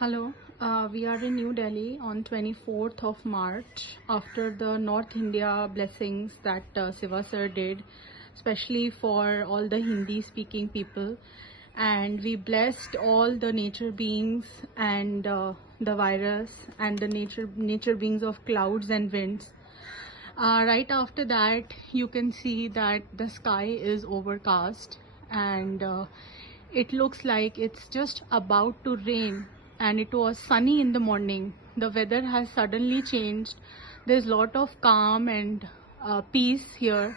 Hello, we are in New Delhi on 24th of March after the North India blessings that Siva sir did, especially for all the Hindi speaking people. And we blessed all the nature beings and the virus and the nature beings of clouds and winds. Right after that, you can see that the sky is overcast and it looks like it's just about to rain, and it was sunny in the morning. The weather has suddenly changed. There's a lot of calm and peace here,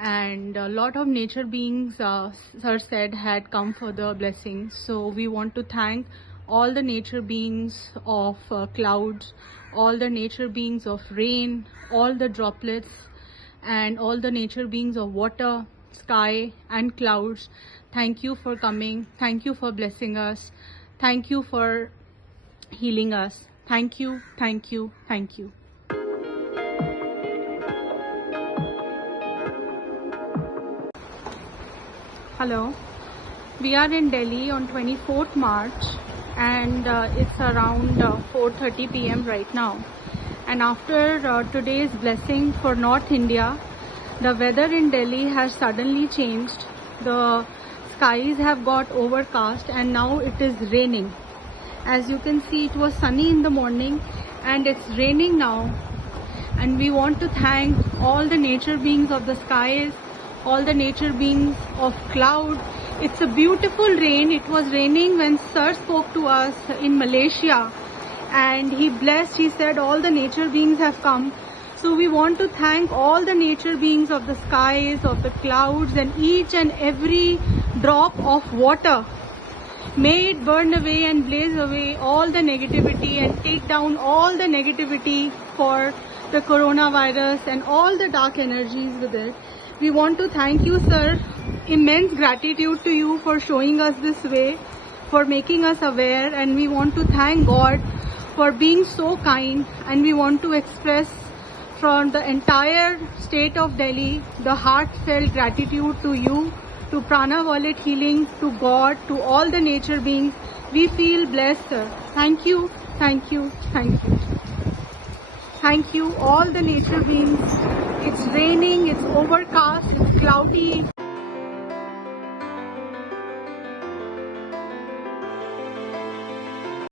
and a lot of nature beings, sir said, had come for the blessings. So we want to thank all the nature beings of clouds, all the nature beings of rain, all the droplets, and all the nature beings of water, sky and clouds. Thank you for coming. Thank you for blessing us. Thank you for healing us. Thank you, thank you, thank you. Hello, we are in Delhi on 24th March and it's around 4:30 p.m. right now. And after today's blessing for North India, the weather in Delhi has suddenly changed. The skies have got overcast and now it is raining. As you can see, it was sunny in the morning and it's raining now. And we want to thank all the nature beings of the skies, all the nature beings of cloud. It's a beautiful rain. It was raining when Sir spoke to us in Malaysia, and he blessed, he said all the nature beings have come. So we want to thank all the nature beings of the skies, of the clouds, and each and every drop of water. May it burn away and blaze away all the negativity and take down all the negativity for the coronavirus and all the dark energies with it. We want to thank you, sir. Immense gratitude to you for showing us this way, for making us aware, and we want to thank God for being so kind, and we want to express from the entire state of Delhi the heartfelt gratitude to you, to Prana Wallet Healing, to God, to all the nature beings. We feel blessed, sir. Thank you, thank you, thank you. Thank you, all the nature beings. It's raining, it's overcast, it's cloudy,